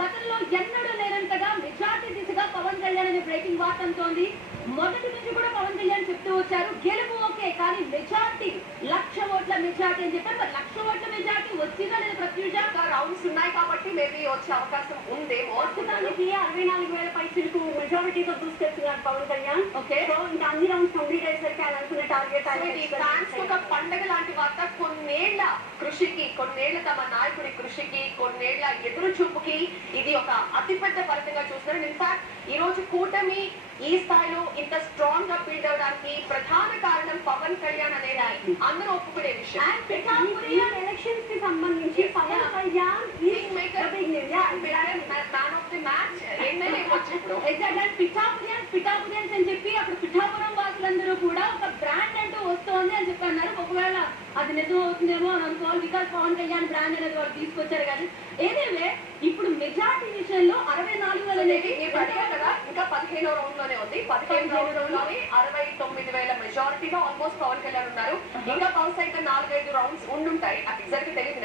గతంలో ఎన్నడూ లేనంతగా మెజార్టీ దిశగా పవన్ కళ్యాణ్ అనే బ్రేకింగ్ వార్త అంటోంది. మొదటి నుంచి కూడా పవన్ కళ్యాణ్ చెప్తూ వచ్చారు, గెలుపు ఓకే కానీ మెజార్టీ 1,00,000 ఓట్ల మెజార్టీ అని చెప్పారు. మరి 1,00,000 ఓట్ల మెజార్టీ వచ్చిందా లేదా ప్రత్యూష? రౌండ్స్ ఉన్నాయి కాబట్టి మేబీ వచ్చే అవకాశం ఉందేమో. ప్రస్తుతానికి 64,000 పైసలకు మెజారిటీతో దూసుకెళ్తున్నారు పవన్ కళ్యాణ్. ఓకే, సో ఇంకా అన్ని రౌండ్స్ కంప్లీట్ అయ్యేసరికి ఆయన అనుకున్న టార్గెట్ ఒక పండగ లాంటి వార్త. కొన్నేళ్ల కృషికి, కొన్నేళ్ల తమ నాయకుడి కృషికి, కొన్నేళ్ల ఎదురు చూపుకి ఇది ఒక అతిపెద్ద ఫలితంగా చూస్తున్నారు. ఇన్ఫాక్ట్ ఈ రోజు కూటమి ఈ స్థాయిలో ఇంత స్ట్రాంగ్ గా బిల్డ్ అవడానికి ప్రధాన కారణం పవన్ కళ్యాణ్ అనేది అందరూ ఒప్పుకునే విషయం. ఎలక్షన్స్ కి సంబంధించి Pawan Kalyan man of the match ఎన్నైనా ఇవ్వచ్చు ఇప్పుడు. పిఠాపురియన్స్ అని చెప్పి అప్పుడు పిఠాపురం వాసులందరూ కూడా ఒక బ్రాండ్ అంటూ వస్తోంది అని చెప్పి అన్నారు. ఒకవేళ అది నిజం అవుతుందేమో అని అనుకోవాలి, బికాస్ పవన్ కళ్యాణ్ బ్రాండ్ అనేది వాళ్ళు తీసుకొచ్చారు. కానీ ఏదేవే ఇప్పుడు మెజార్టీ విషయంలో 64,000 అనేది కదా ఇంకా 15వ రౌండ్ లోనే ఉంది. 15వ రౌండ్ లోనే 69,000 మెజారిటీలో ఆల్మోస్ట్ పవన్ కళ్యాణ్ ఉన్నారు. ఇంకా బహుశా ఇంకా 4-5 రౌండ్స్ ఉండుంటాయి. ఎగ్జాక్ట్ గా తెలియదు